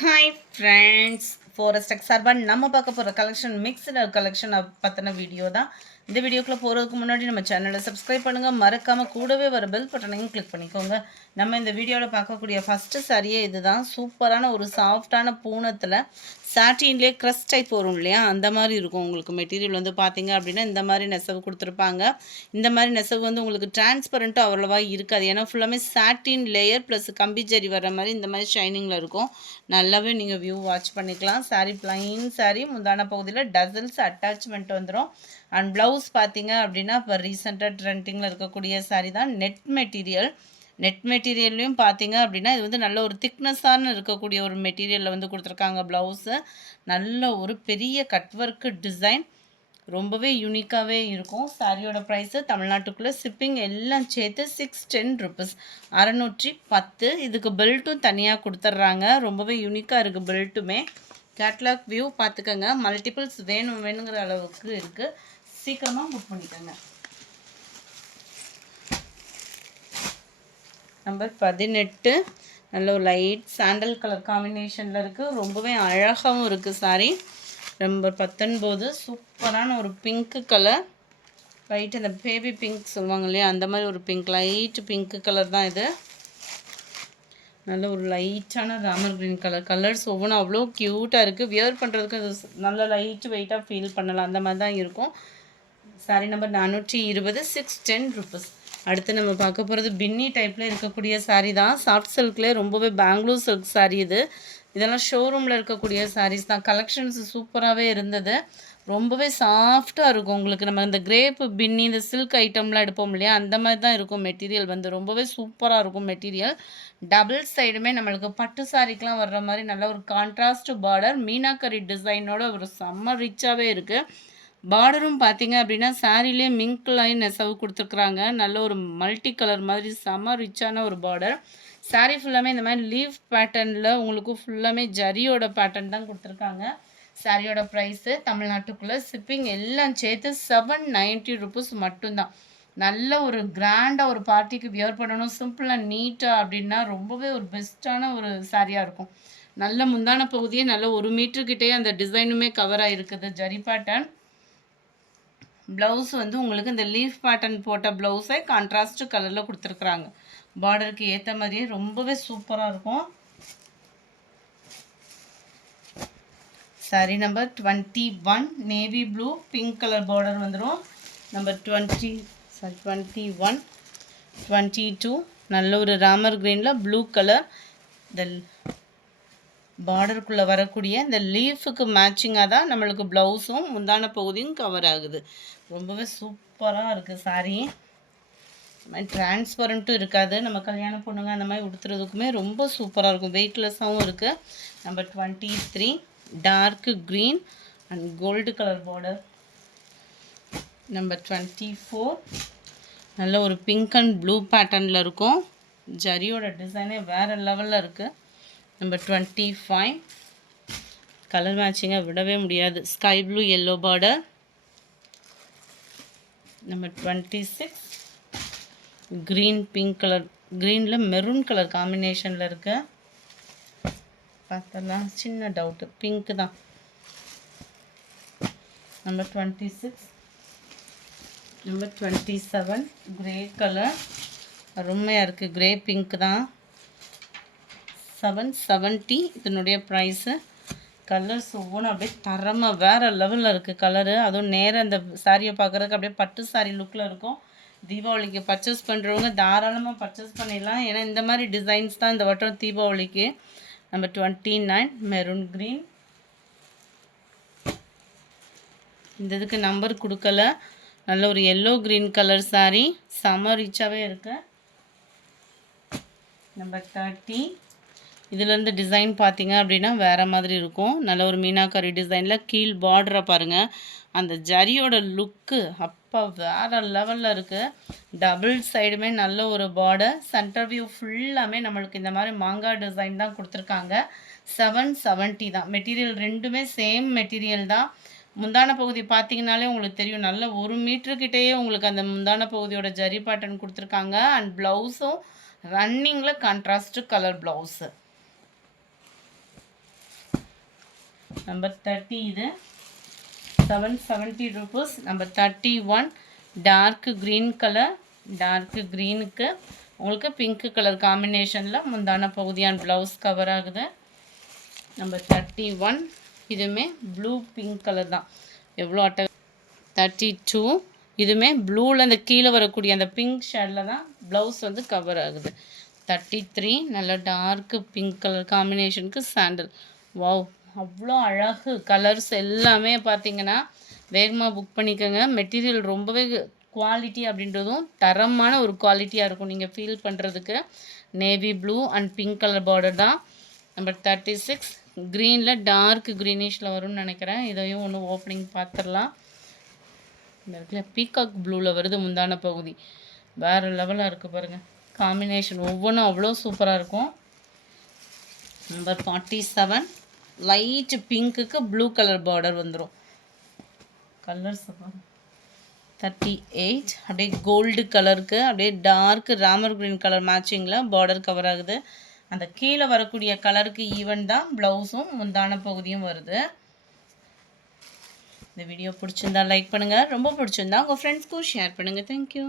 Hi friends, forest tech சார்பாக நம்ம பார்க்க போகிற கலெக்ஷன் மிக்ஸ்டு கலெக்ஷன் பற்றின வீடியோ தான். இந்த வீடியோக்குள்ளே போகிறதுக்கு முன்னாடி நம்ம சேனலை சப்ஸ்கிரைப் பண்ணுங்கள், மறக்காமல் கூடவே வர பெல் பட்டனையும் கிளிக் பண்ணிக்கோங்க. நம்ம இந்த வீடியோவில் பார்க்கக்கூடிய ஃபஸ்ட்டு சாரியே இது தான். சூப்பரான ஒரு சாஃப்டான பூனத்தில் சாட்டின்லேயே க்ரஸ் டைப் வரும் இல்லையா, அந்த மாதிரி இருக்கும். உங்களுக்கு மெட்டீரியல் வந்து பார்த்தீங்க அப்படின்னா இந்த மாதிரி நெசவு கொடுத்துருப்பாங்க. இந்த மாதிரி நெசவு வந்து உங்களுக்கு டிரான்ஸ்பரண்ட்டும் அவ்வளோவா இருக்காது, ஏன்னா ஃபுல்லாமே சாட்டின் லேயர் ப்ளஸ் கம்பி ஜரி வர மாதிரி இந்த மாதிரி ஷைனிங்கில் இருக்கும். நல்லாவே நீங்கள் வியூ வாட்ச் பண்ணிக்கலாம். சாரீ ப்ளைன் சாரீ, முந்தான பகுதியில் டசல்ஸ் அட்டாச்மெண்ட் வந்துடும். அண்ட் ப்ளவுஸ் பார்த்தீங்க அப்படின்னா இப்போ ரீசெண்டாக ட்ரெண்டிங்கில் இருக்கக்கூடிய சாரீ தான். நெட் மெட்டீரியல்லையும் பார்த்தீங்க அப்படின்னா இது வந்து நல்ல ஒரு திக்னஸான இருக்கக்கூடிய ஒரு மெட்டீரியலில் வந்து கொடுத்துருக்காங்க. ப்ளவுஸு நல்ல ஒரு பெரிய கட் ஒர்க்கு டிசைன், ரொம்பவே யூனிக்காகவே இருக்கும். சாரியோட ப்ரைஸு தமிழ்நாட்டுக்குள்ளே ஷிப்பிங் எல்லாம் சேர்த்து 610 ருபீஸ், 610. இதுக்கு பெல்ட்டும் தனியாக கொடுத்துட்றாங்க. ரொம்பவே யூனிக்காக இருக்குது பெல்ட்டுமே. கேட்லாக் வியூ பார்த்துக்கோங்க. மல்டிபிள்ஸ் வேணுங்கிற அளவுக்கு இருக்குது. சீக்கிரமாக புக் பண்ணிக்கோங்க. நம்பர் 18 நல்ல ஒரு லைட் சாண்டல் கலர் காம்பினேஷனில் இருக்குது. ரொம்பவே அழகாகவும் இருக்குது சாரி. நம்பர் 19 சூப்பரான ஒரு பிங்க்கு கலர், லைட் அந்த பேபி பிங்க் சொல்லுவாங்க இல்லையா, அந்த மாதிரி ஒரு பிங்க், லைட் பிங்க்கு கலர் தான் இது. நல்ல ஒரு லைட்டான ராமர் க்ரீன் கலர்ஸ் ஒவ்வொன்றும் அவ்வளோ க்யூட்டாக இருக்குது. வியர் பண்ணுறதுக்கு அது நல்ல லைட் வெயிட்டாக ஃபீல் பண்ணலாம், அந்த மாதிரி தான் இருக்கும். Sorry number 420, 610 rupees. அடுத்து நம்ம பார்க்க போகிறது பின்னி டைப்பில் இருக்கக்கூடிய சாரீ தான். சாஃப்ட் சில்க்லேயே ரொம்பவே பெங்களூர் சில்க் சாரீ இது. இதெல்லாம் ஷோரூமில் இருக்கக்கூடிய சாரீஸ் தான். கலெக்ஷன்ஸ் சூப்பராகவே இருந்தது. ரொம்பவே சாஃப்டாக இருக்கும். உங்களுக்கு நம்ம இந்த கிரேப் பின்னி இந்த சில்க் ஐட்டம்லாம் எடுப்போம் இல்லையா, அந்த மாதிரி தான் இருக்கும். மெட்டீரியல் வந்து ரொம்பவே சூப்பராக இருக்கும் மெட்டீரியல். டபுள் சைடுமே நம்மளுக்கு பட்டு சாரிக்கெலாம் வர்ற மாதிரி நல்ல ஒரு கான்ட்ராஸ்ட் பார்டர், மீனாக்கரி டிசைனோட ஒரு செம்ம ரிச்சாகவே இருக்குது. பார்டரும் பார்த்தீங்க அப்படின்னா சாரிலே மிங்க் லைன் நெசவு கொடுத்துருக்குறாங்க. நல்ல ஒரு மல்டி கலர் மாதிரி செம்ம ரிச்சான ஒரு பார்டர். சாரீ ஃபுல்லாமே இந்த மாதிரி லீஃப் பேட்டர்னில் உங்களுக்கு ஃபுல்லாமே ஜரியோட பேட்டர்ன் தான் கொடுத்துருக்காங்க. சாரியோட ப்ரைஸு தமிழ்நாட்டுக்குள்ளே ஷிப்பிங் எல்லாம் சேர்த்து 790 ருபீஸ் மட்டும்தான். நல்ல ஒரு கிராண்டாக ஒரு பார்ட்டிக்கு வியர் பண்ணணும், சிம்பிளாக நீட்டாக அப்படின்னா ரொம்பவே ஒரு பெஸ்ட்டான ஒரு சாரியாக இருக்கும். நல்ல முந்தான பகுதியே நல்ல 1 மீட்டர்கிட்டே அந்த டிசைனுமே கவர் ஆகிருக்குது, ஜரி பேட்டர்ன். ப்ளவுஸ் வந்து உங்களுக்கு இந்த லீஃப் பேட்டர்ன் போட்ட ப்ளவுஸை கான்ட்ராஸ்ட் கலரில் கொடுத்துருக்குறாங்க. பார்டருக்கு ஏற்ற மாதிரியே ரொம்பவே சூப்பராக இருக்கும். Sorry number 21 navy blue pink colour border வந்துடும். நம்பர் 21 22 நல்ல ஒரு ராமர் கிரீனில் ப்ளூ கலர். இந்த பார்டருக்குள்ளே வரக்கூடிய இந்த லீஃபுக்கு மேட்சிங்காக தான் நம்மளுக்கு ப்ளவுஸும் முந்தான பகுதியும் கவர் ஆகுது. ரொம்பவே சூப்பராக இருக்குது சாரீ. இந்த மாதிரி டிரான்ஸ்பரண்ட்டும் இருக்காது. நம்ம கல்யாண பொண்ணுங்க அந்த மாதிரி உடுத்துறதுக்குமே ரொம்ப சூப்பராக இருக்கும். வெயிட்லெஸ்ஸாகவும் இருக்குது. Number 23 dark green and gold colour border. Number 24 நல்ல ஒரு பிங்க் அண்ட் ப்ளூ பேட்டர்னில் இருக்கும். ஜரியோட டிசைனே வேறு லெவலில் இருக்குது. நம்பர் 25 கலர் மேட்சிங்கை விடவே முடியாது. Sky blue yellow border. Number 26 green pink colour, க்ரீனில் மெரூன் கலர் காம்பினேஷனில் இருக்குது. பார்த்தலாம், சின்ன டவுட்டு, பிங்க்கு தான். நம்பர் 26 நம்பர் 27 கிரே கலர், அருமையாக இருக்குது. கிரே பிங்க் தான். 770 இதனுடைய ப்ரைஸு. கலர்ஸ் ஒவ்வொன்றும் அப்படியே தரமாக வேறு லெவலில் இருக்குது கலரு. அதுவும் நேராக அந்த சாரியை பார்க்குறதுக்கு அப்படியே பட்டு சாரி லுக்கில் இருக்கும். தீபாவளிக்கு பர்ச்சேஸ் பண்ணுறவங்க தாராளமாக பர்ச்சேஸ் பண்ணிடலாம், ஏன்னா இந்த மாதிரி டிசைன்ஸ் தான் இந்த வட்டம் தீபாவளிக்கு. Number 29 maroon green. இந்த இதுக்கு நம்பர் கொடுக்கல. நல்ல ஒரு எல்லோ க்ரீன் கலர் சாரி, செம ரிச்சாகவே இருக்குது. நம்பர் 30 இதிலேருந்து டிசைன் பார்த்தீங்க அப்படின்னா வேறு மாதிரி இருக்கும். நல்ல ஒரு மீனாக்கரி டிசைனில் கீழ் பார்டரை பாருங்கள், அந்த ஜரியோட லுக்கு அப்போ வேறு லெவலில் இருக்குது. டபுள் சைடுமே நல்ல ஒரு பார்டர். சென்டர் வியூ ஃபுல்லாமே நம்மளுக்கு இந்த மாதிரி மாங்காய் டிசைன் தான் கொடுத்துருக்காங்க. 770 தான். மெட்டீரியல் ரெண்டுமே சேம் மெட்டீரியல் தான். முந்தான பகுதி பார்த்தீங்கனாலே உங்களுக்கு தெரியும், நல்ல 1 மீட்டருக்கிட்டேயே உங்களுக்கு அந்த முந்தான பகுதியோட ஜரி பேட்டர்ன் கொடுத்துருக்காங்க. அண்ட் ப்ளவுஸும் ரன்னிங்கில் கான்ட்ராஸ்ட் கலர் ப்ளவுஸு. நம்பர் 30 இது 770 rupees. Number 31 dark green colour, dark க்ரீனுக்கு உங்களுக்கு பிங்க் கலர் காம்பினேஷனில் முந்தான பகுதியான ப்ளவுஸ் கவர் ஆகுது. நம்பர் 31 இதுவுமே ப்ளூ பிங்க் கலர் தான். எவ்வளோ 32 இதுவுமே ப்ளூவில் அந்த கீழே வரக்கூடிய அந்த பிங்க் ஷேடில் தான் ப்ளவுஸ் வந்து கவர் ஆகுது. 33 நல்ல டார்க்கு பிங்க் கலர் காம்பினேஷனுக்கு சாண்டில். வாவ், அவ்வளோ அழகு. கலர்ஸ் எல்லாமே பார்த்தீங்கன்னா வேகமாக புக் பண்ணிக்கோங்க. மெட்டீரியல் ரொம்பவே குவாலிட்டி அப்படின்றதும் தரமான ஒரு குவாலிட்டியாக இருக்கும் நீங்கள் ஃபீல் பண்ணுறதுக்கு. Navy blue and pink colour border தான். நம்பர் 36 க்ரீனில் டார்க் க்ரீனிஷில் வரும்னு நினைக்கிறேன். இதையும் ஒன்று ஓப்பனிங் பார்த்துடலாம். இந்த இடத்துல பீகாக் ப்ளூவில் வருது முந்தான பகுதி. வேறு லெவலாக இருக்குது பாருங்கள். காம்பினேஷன் ஒவ்வொன்றும் அவ்வளோ சூப்பராக இருக்கும். நம்பர் 47 லைட் பிங்க்குக்கு ப்ளூ கலர் பார்டர் வந்துடும். கலர்ஸ் 38 அப்படியே கோல்டு கலருக்கு அப்படியே டார்க் ராமர் க்ரீன் கலர் மேட்சிங்கில் பார்டர் கவர் ஆகுது. அந்த கீழே வரக்கூடிய கலருக்கு ஈவன் தான் ப்ளவுஸும் முந்தான பகுதியும் வருது. இந்த வீடியோ பிடிச்சிருந்தா லைக் பண்ணுங்கள். ரொம்ப பிடிச்சிருந்தா உங்கள் ஃப்ரெண்ட்ஸ்க்கும் ஷேர் பண்ணுங்கள். தேங்க்யூ.